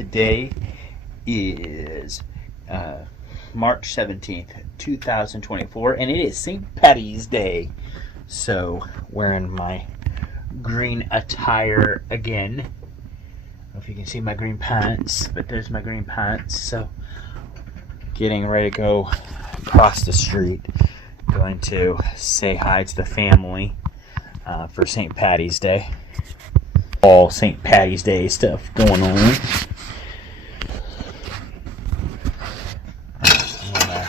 Today is March 17th, 2024, and it is St. Patty's Day. So, wearing my green attire again. I don't know if you can see my green pants, but there's my green pants. So, getting ready to go across the street. Going to say hi to the family for St. Patty's Day. All St. Patty's Day stuff going on. I'm gonna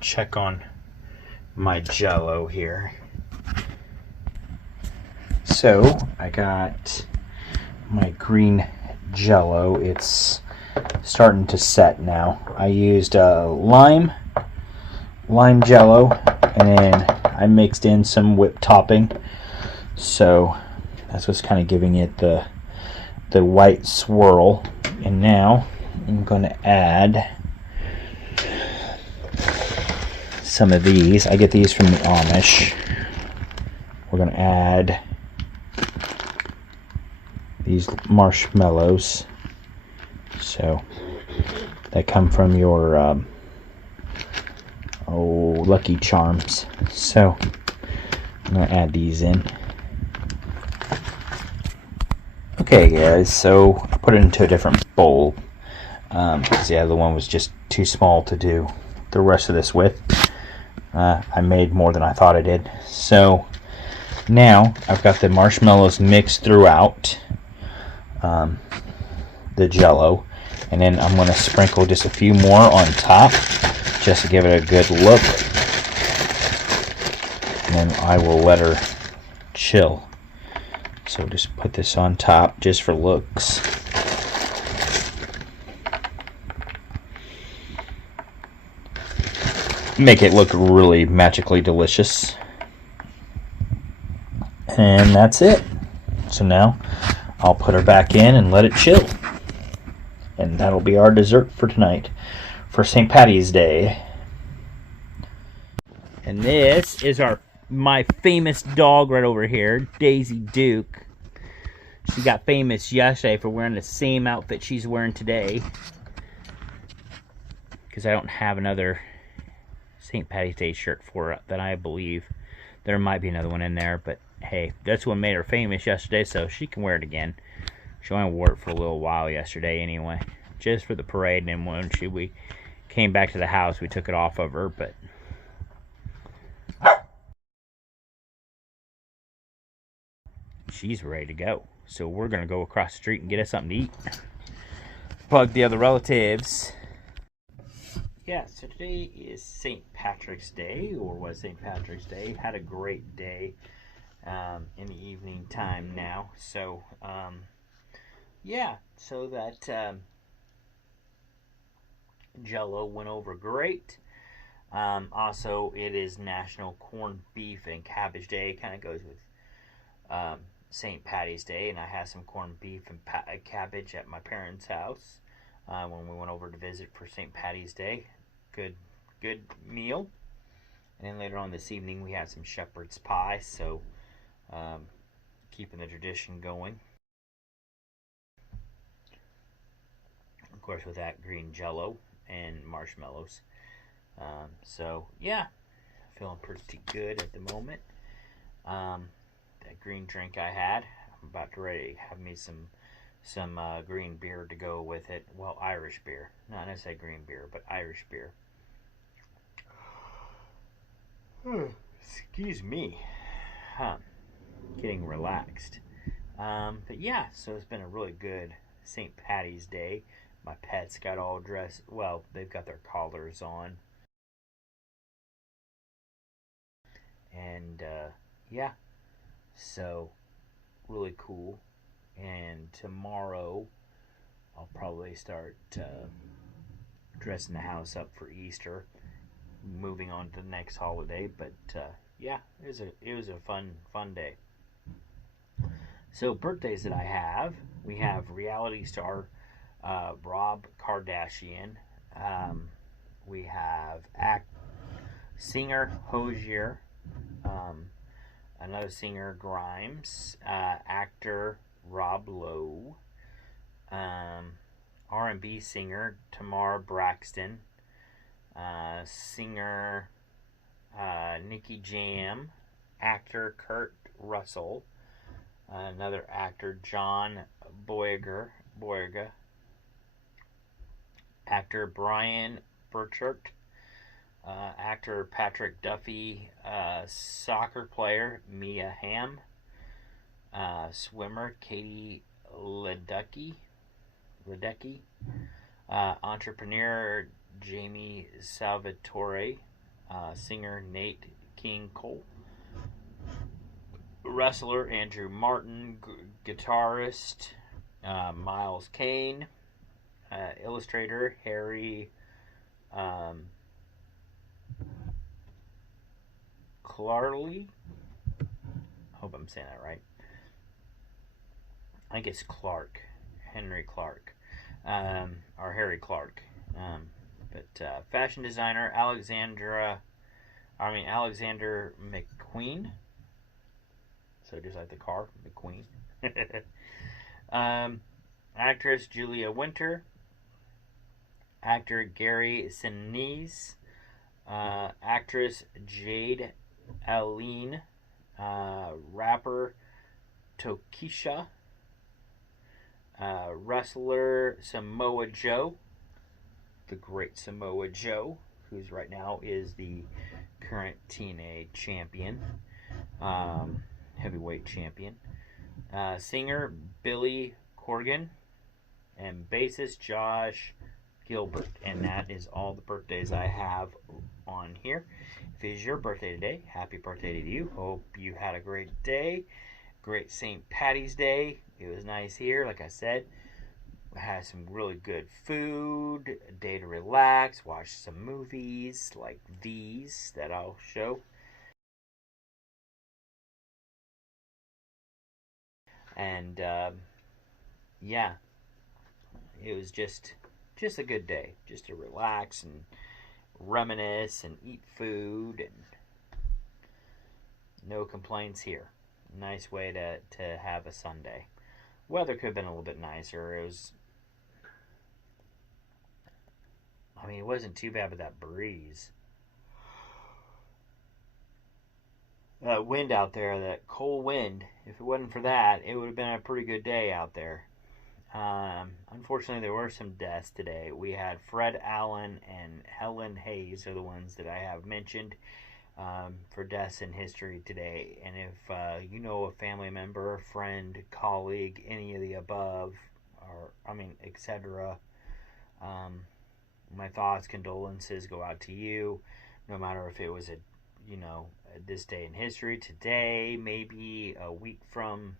check on my Jell-O here. So I got my green Jell-O. It's starting to set now. I used lime Jell-O, and then I mixed in some whipped topping. So that's what's kind of giving it the white swirl. And now I'm going to add some of these. I get these from the Amish. We're going to add these marshmallows. So that come from your Lucky Charms. So I'm going to add these in. Okay guys, so I put it into a different bowl because the other one was just too small to do the rest of this with. I made more than I thought I did. So now I've got the marshmallows mixed throughout the Jell-O, and then I'm going to sprinkle just a few more on top just to give it a good look, and then I will let her chill. So just put this on top just for looks. Make it look really magically delicious. And that's it. So now I'll put her back in and let it chill. And that'll be our dessert for tonight for St. Patty's Day. And this is my famous dog right over here, Daisy Duke. She got famous yesterday for wearing the same outfit she's wearing today. Because I don't have another St. Patty's Day shirt for her that I believe. There might be another one in there, but hey, that's what made her famous yesterday, so she can wear it again. She only wore it for a little while yesterday anyway. Just for the parade, and then when we came back to the house, we took it off of her, but she's ready to go. So we're going to go across the street and get us something to eat. Plug the other relatives. Yeah, so today is St. Patrick's Day, or was St. Patrick's Day. Had a great day in the evening time now. So, yeah, so that Jell-O went over great. Also, it is National Corned Beef and Cabbage Day. Kind of goes with St. Patty's Day, and I had some corned beef and cabbage at my parents' house when we went over to visit for St. Patty's Day. Good meal. And then later on this evening, we had some shepherd's pie, so keeping the tradition going. Of course, with that green Jell-O and marshmallows. So yeah, feeling pretty good at the moment. That green drink I had, I'm about to ready to have me some green beer to go with it. Well, Irish beer, not necessarily green beer, but Irish beer. Excuse me. Getting relaxed. But yeah, so it's been a really good St. Patty's Day. My pets got all dressed. Well, they've got their collars on. And yeah, so really cool. And tomorrow I'll probably start dressing the house up for Easter, moving on to the next holiday. But yeah, it was a fun day. So birthdays that I have, we have reality star Rob Kardashian. We have singer Hozier, another singer Grimes, actor Rob Lowe, R&B singer Tamar Braxton, singer Nicky Jam, actor Kurt Russell, another actor John Boyega, actor Brian Burchert, actor Patrick Duffy, soccer player Mia Hamm, swimmer Katie Ledecky, entrepreneur Jamie Salvatore, singer Nate King Cole, wrestler Andrew Martin, guitarist Miles Kane, illustrator Harry Clarley. I hope I'm saying that right. I think it's Clark, Henry Clark, or Harry Clark. But fashion designer Alexander McQueen. So just like the car, McQueen. Actress Julia Winter. Actor Gary Sinise. Actress Jade Aline. Rapper Tokisha. Wrestler Samoa Joe, the great Samoa Joe, who's right now is the current TNA champion, heavyweight champion. Singer Billy Corgan, and bassist Josh Gilbert. And that is all the birthdays I have on here. If it is your birthday today, happy birthday to you. Hope you had a great day. Great St. Patty's Day. It was nice here, like I said. I had some really good food, a day to relax, watch some movies like these that I'll show. And yeah, it was just a good day, just to relax and reminisce and eat food, and no complaints here. Nice way to have a Sunday. Weather could have been a little bit nicer. It wasn't too bad with that breeze. That wind out there, that cold wind, if it wasn't for that, it would have been a pretty good day out there. Unfortunately, there were some deaths today. We had Fred Allen and Helen Hayes are the ones that I have mentioned for deaths in history today. And if you know a family member, friend, colleague, any of the above, etc., my thoughts, condolences go out to you. No matter if it was this day in history, today, maybe a week from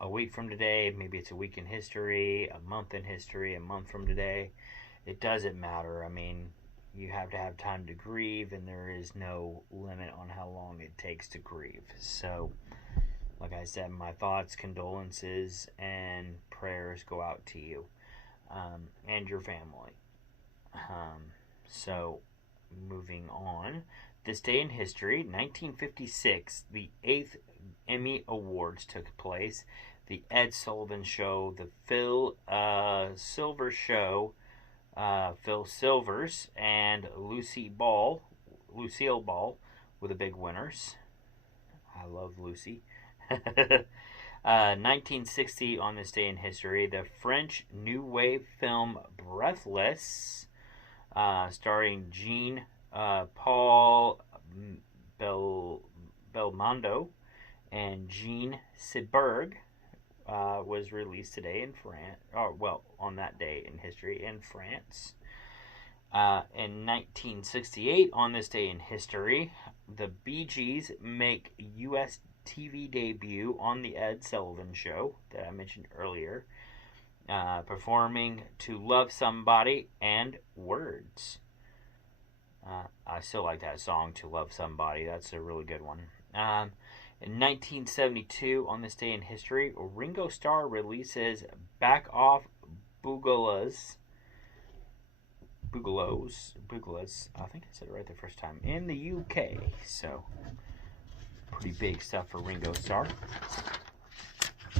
today, maybe it's a week in history, a month in history, a month from today. It doesn't matter. You have to have time to grieve, and there is no limit on how long it takes to grieve. So, like I said, my thoughts, condolences, and prayers go out to you and your family. So, moving on. This day in history, 1956, the 8th Emmy Awards took place. The Ed Sullivan Show, the Phil Silvers Show, Phil Silvers, and Lucille Ball were the big winners. I love Lucy. 1960, on this day in history, the French New Wave film Breathless, starring Jean-Paul Belmondo and Jean Seberg, was released today in France. On that day in history in France. In 1968, on this day in history, the Bee Gees make U.S. TV debut on the Ed Sullivan Show that I mentioned earlier, performing "To Love Somebody" and "Words." I still like that song, "To Love Somebody." That's a really good one. In 1972, on this day in history, Ringo Starr releases "Back Off Boogaloo." Boogaloo. I think I said it right the first time. In the UK. So, pretty big stuff for Ringo Starr.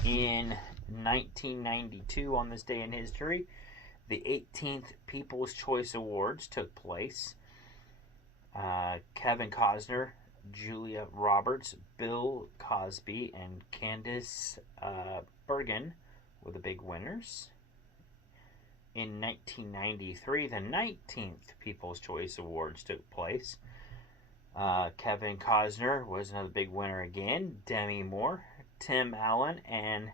In 1992, on this day in history, the 18th People's Choice Awards took place. Kevin Costner, Julia Roberts, Bill Cosby, and Candice Bergen were the big winners. In 1993, the 19th People's Choice Awards took place. Kevin Costner was another big winner again. Demi Moore, Tim Allen, and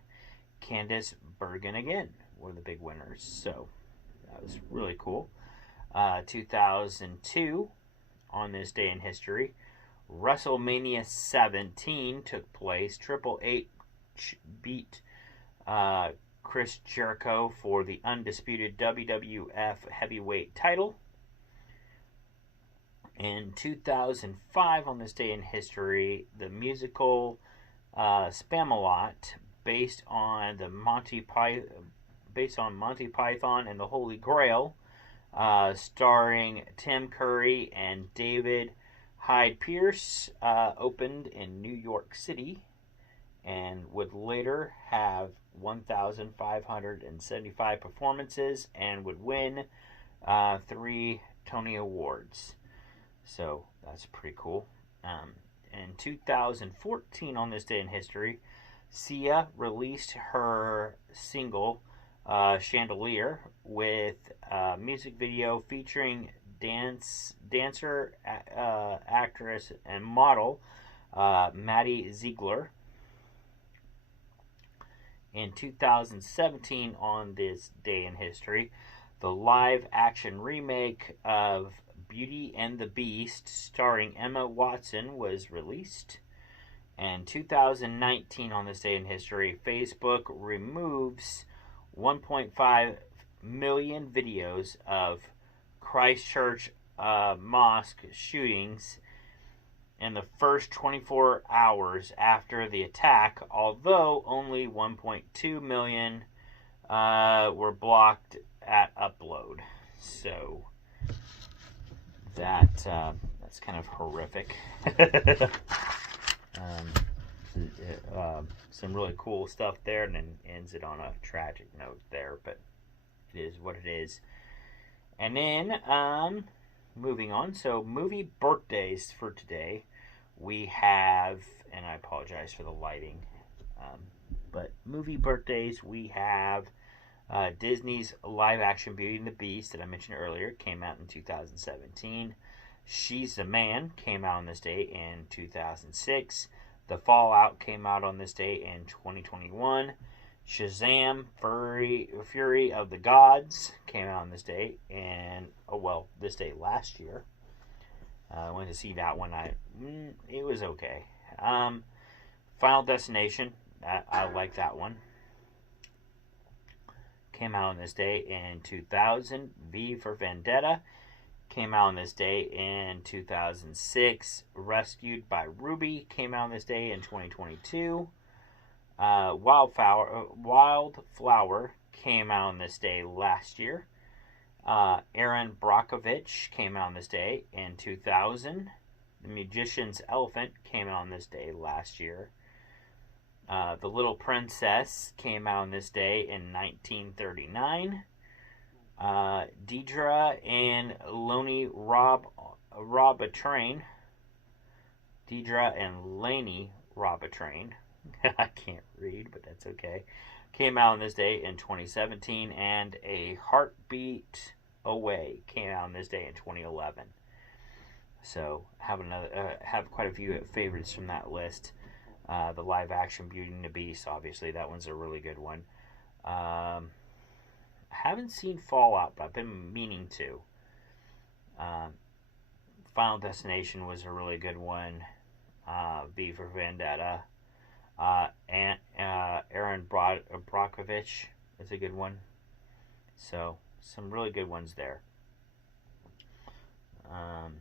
Candice Bergen again were the big winners. So that was really cool. 2002, on this day in history, WrestleMania 17 took place. Triple H beat Chris Jericho for the undisputed WWF Heavyweight title. In 2005, on this day in history, the musical Spamalot, based on Monty Python and the Holy Grail, starring Tim Curry and David Hyde Pierce, opened in New York City and would later have 1,575 performances and would win 3 Tony Awards. So that's pretty cool. In 2014, on this day in history, Sia released her single Chandelier with a music video featuring dancer, actress, and model Maddie Ziegler. In 2017, on this day in history, the live-action remake of Beauty and the Beast, starring Emma Watson, was released. And 2019, on this day in history, Facebook removes 1.5 million videos of Christchurch mosque shootings in the first 24 hours after the attack, although only 1.2 million were blocked at upload. So that's kind of horrific. Some really cool stuff there, and then ends it on a tragic note there, but it is what it is. And then moving on, so movie birthdays for today. We have, and I apologize for the lighting, but movie birthdays, we have Disney's live-action Beauty and the Beast that I mentioned earlier, came out in 2017. She's the Man came out on this day in 2006. The Fallout came out on this day in 2021. Shazam! Fury of the Gods came out on this day, and this day last year. I went to see that one. It was okay. Final Destination, I like that one. Came out on this day in 2000. V for Vendetta came out on this day in 2006. Rescued by Ruby came out on this day in 2022. Wildflower came out on this day last year. Aaron Brockovich came out on this day in 2000. The Magician's Elephant came out on this day last year. The Little Princess came out on this day in 1939. Deidre and Lonnie Robatrain. Deidre and Laney Robatrain. I can't read, but that's okay. Came out on this day in 2017, and A Heartbeat Away came out on this day in 2011. So have quite a few favorites from that list. The live-action Beauty and the Beast, obviously, that one's a really good one. I haven't seen Fallout, but I've been meaning to. Final Destination was a really good one. V for Vendetta. And Aaron Brockovich is a good one. So, some really good ones there.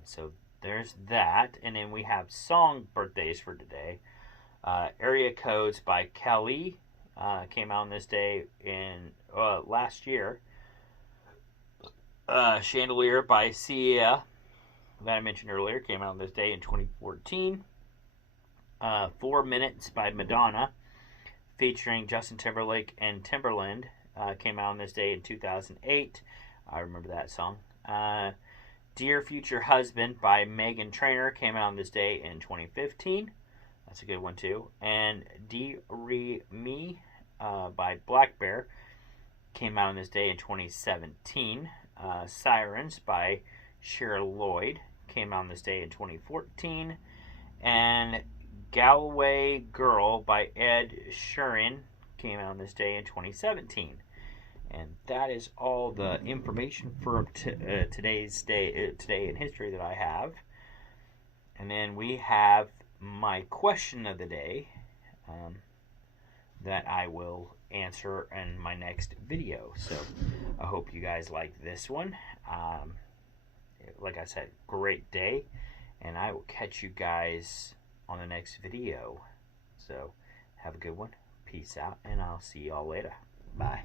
So, there's that. And then we have song birthdays for today. Area Codes by Kelly came out on this day in last year. Chandelier by Sia, that I mentioned earlier, came out on this day in 2014. 4 Minutes by Madonna. featuring Justin Timberlake and Timberland, came out on this day in 2008. I remember that song. Dear Future Husband by Meghan Trainor came out on this day in 2015. That's a good one too. And De Re Mi by Black Bear came out on this day in 2017. Sirens by Cheryl Lloyd came out on this day in 2014. And Galway Girl by Ed Sheeran came out on this day in 2017. And that is all the information for today's day, today in history that I have. And then we have my question of the day that I will answer in my next video. So I hope you guys like this one. Like I said, great day. And I will catch you guys on the next video. So have a good one. Peace out. And I'll see y'all later. Bye.